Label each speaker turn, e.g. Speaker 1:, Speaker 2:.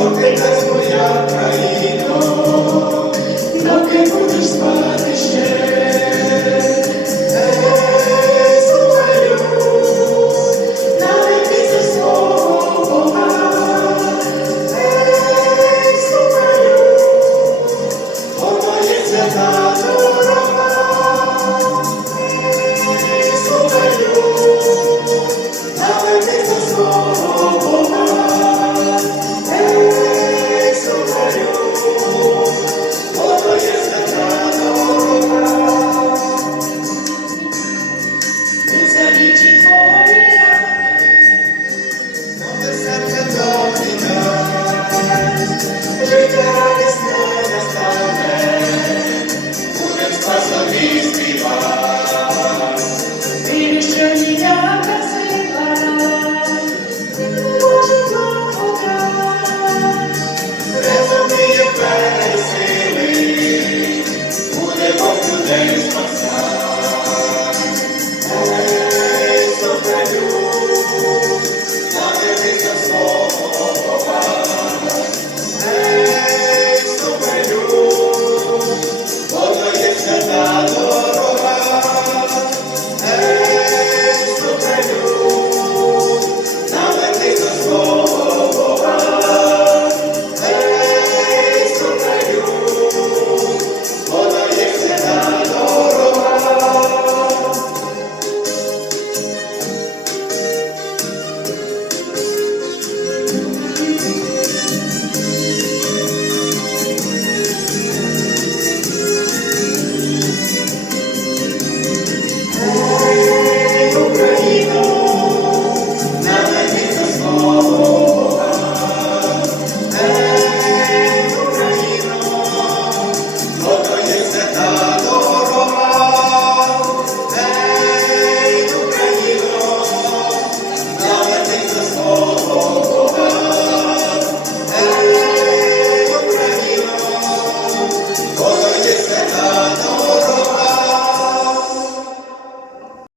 Speaker 1: Só tentando olhar pra ele.